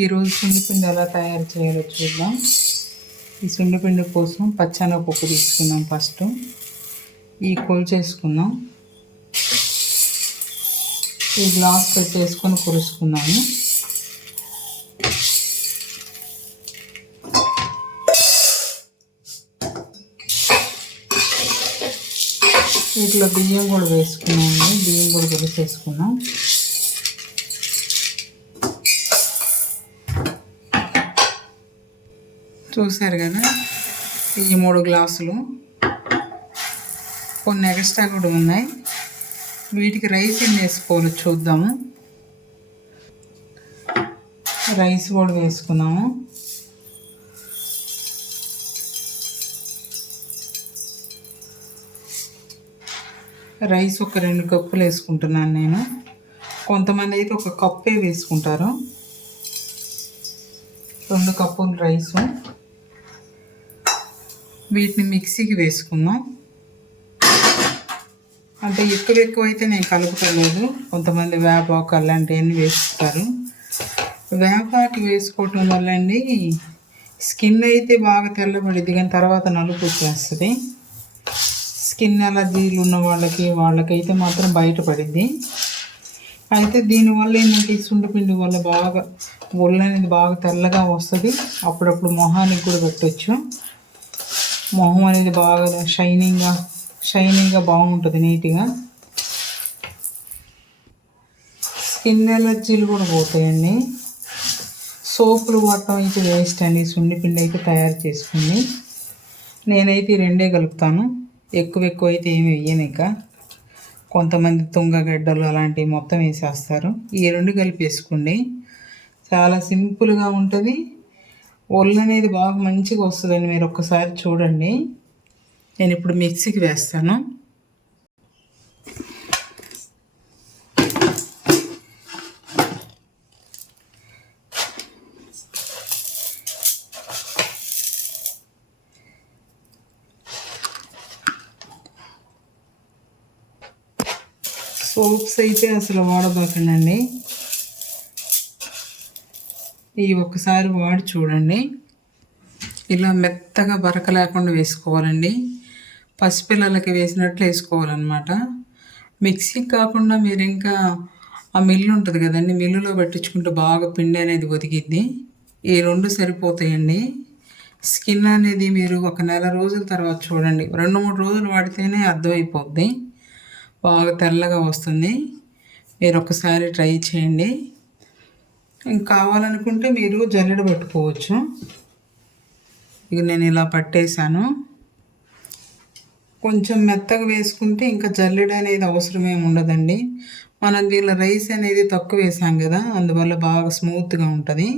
ఈరోజు సున్నిపిండి ఎలా తయారు చేయాలో చూద్దాం. ఈ సున్నిపిండి కోసం పచ్చెనగపప్పు తీసుకుందాం. ఫస్ట్ ఈ చేసుకుందాం. ఈ గ్లాస్ పెట్టేసుకొని కురుసుకుందాము. వీటిలో బియ్యం కూడా వేసుకున్నాము. బియ్యం కూడా కురిసేసుకున్నాం. చూసారు కదా, ఈ 3 గ్లాసులు. కొన్ని ఎక్స్ట్రా కూడా ఉన్నాయి. వీటికి రైస్ ఏం వేసుకోవాలో చూద్దాము. రైస్ కూడా వేసుకున్నాము. రైస్ ఒక 2 కప్పులు వేసుకుంటున్నాను నేను. కొంతమంది అయితే 1 కప్పే వేసుకుంటారు. 2 కప్పులు రైసు. వీటిని మిక్సీకి వేసుకుందాం. అంటే ఎక్కువ అయితే నేను కలుపుకోలేదు. కొంతమంది వేపాకు అలాంటివన్నీ వేసుకుంటారు. వేపాకు వేసుకోవటం వల్ల అండి స్కిన్ అయితే బాగా తెల్లబడిద్ది, కానీ తర్వాత నలుపు వచ్చేస్తుంది. స్కిన్ అలర్జీలు ఉన్న వాళ్ళకైతే మాత్రం బయటపడిద్ది. అయితే దీనివల్ల ఏంటంటే సుండిపిండి వల్ల బాగా ఒళ్ళు అనేది బాగా తెల్లగా వస్తుంది. అప్పుడప్పుడు మొహానికి కూడా పెట్టచ్చు. మొహం అనేది బాగా షైనింగ్గా బాగుంటుంది, నీట్గా. స్కిన్ ఎలర్జీలు కూడా పోతాయండి. సోపులు వాడటం అయితే వేస్ట్ అండి. సున్నిపిండి అయితే తయారు చేసుకుంది. నేనైతే 2 కలుపుతాను. ఎక్కువ అయితే ఏమి వేయను. ఇక కొంతమంది తుంగగడ్డలు అలాంటివి మొత్తం వేసేస్తారు. ఈ 2 కలిపి వేసుకోండి. చాలా సింపుల్గా ఉంటుంది. ఒళ్ళు అనేది బాగా మంచిగా వస్తుందండి. మీరు ఒక్కసారి చూడండి. నేను ఇప్పుడు మిక్సీకి వేస్తాను. సోప్స్ అయితే అసలు వాడబోకండి. ఇవి ఒక్కసారి వాడి చూడండి. ఇలా మెత్తగా బరక లేకుండా వేసుకోవాలండి. పసిపిల్లలకి వేసినట్లు వేసుకోవాలన్నమాట. మిక్సీకి కాకుండా మీరు ఇంకా ఆ మిల్లు ఉంటుంది కదండి, మిల్లులో పెట్టించుకుంటే బాగా పిండి అనేది ఒదిగిద్ది. ఈ 2 సరిపోతాయండి. స్కిన్ అనేది మీరు ఒక నెల రోజుల తర్వాత చూడండి. 2-3 రోజులు వాడితేనే అర్థమైపోద్ది. బాగా తెల్లగా వస్తుంది. మీరు ఒకసారి ట్రై చేయండి. ఇంకా కావాలనుకుంటే మీరు జల్లెడ పట్టుకోవచ్చు. ఇక నేను ఇలా పట్టేశాను. కొంచెం మెత్తగా వేసుకుంటే ఇంకా జల్లెడ అనేది అవసరమేమి ఉండదండి. మనం దీనిలో రైస్ అనేది తక్కువ వేసాం కదా, అందువల్ల బాగా స్మూత్గా ఉంటుంది.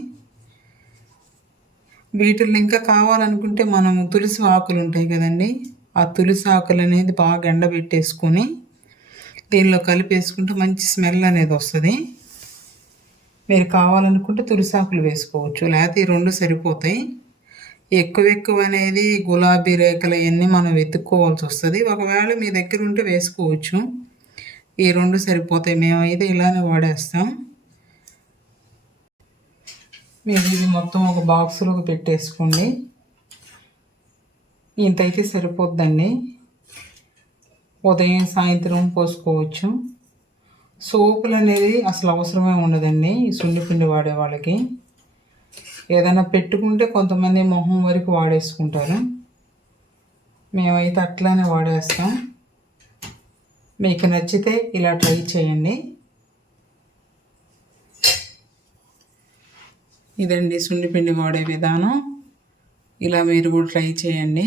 వీటిల్లో ఇంకా కావాలనుకుంటే మనం తులసి ఆకులు ఉంటాయి కదండి, ఆ తులసి ఆకులు అనేది బాగా ఎండబెట్టేసుకొని దీనిలో కలిపేసుకుంటే మంచి స్మెల్ అనేది వస్తుంది. మీరు కావాలనుకుంటే తులసి ఆకులు వేసుకోవచ్చు, లేకపోతే ఈ 2 సరిపోతాయి. ఎక్కువ అనేది గులాబీ రేఖలు ఇవన్నీ మనం వెతుక్కోవాల్సి వస్తుంది. ఒకవేళ మీ దగ్గర ఉంటే వేసుకోవచ్చు. ఈ 2 సరిపోతాయి. మేమైతే ఇలానే వాడేస్తాం. మీరు ఇది మొత్తం ఒక బాక్స్లోకి పెట్టేసుకోండి. ఇంతైతే సరిపోద్దండి. ఉదయం సాయంత్రం పోసుకోవచ్చు. సోపులు అనేది అసలు అవసరమే ఉండదండి ఈ సున్నిపిండి వాడే వాళ్ళకి. ఏదైనా పెట్టుకుంటే కొంతమంది మొహం వరకు వాడేసుకుంటారు. మేమైతే అట్లానే వాడేస్తాం. మీకు నచ్చితే ఇలా ట్రై చేయండి. ఇదండి సున్నిపిండి వాడే విధానం. ఇలా మీరు కూడా ట్రై చేయండి.